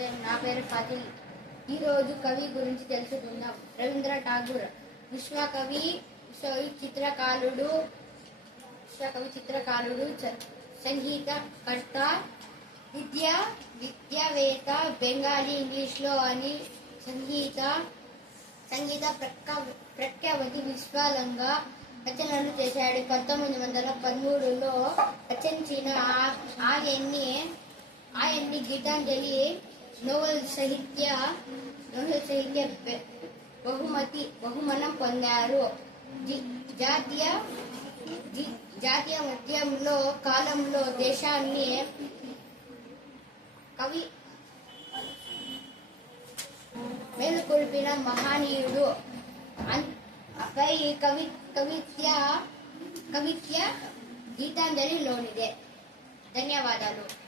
నా పేరు ఫాతిల్. ఈరోజు కవి గురించి తెలుసుకుందాం. రవీంద్ర ఠాగూర్ విశ్వకవి చిత్రకారుడు, సంగీతకర్త, విద్యావేత్త. బెంగాలీ, ఇంగ్లీష్లో అని సంగీత ప్రఖ్యాతి విశ్వలంగా రచనలు చేశాడు. 1913లో రచించిన ఆయన్ని గీతాంజలి నోవెల్ సాహిత్య బహుమానం పొందారు. జాతీయ మధ్యంలో కాలంలో దేశాన్ని మేలుకొల్పిన మహనీయుడు. కవిత్య గీతాంజలిలోనిదే. ధన్యవాదాలు.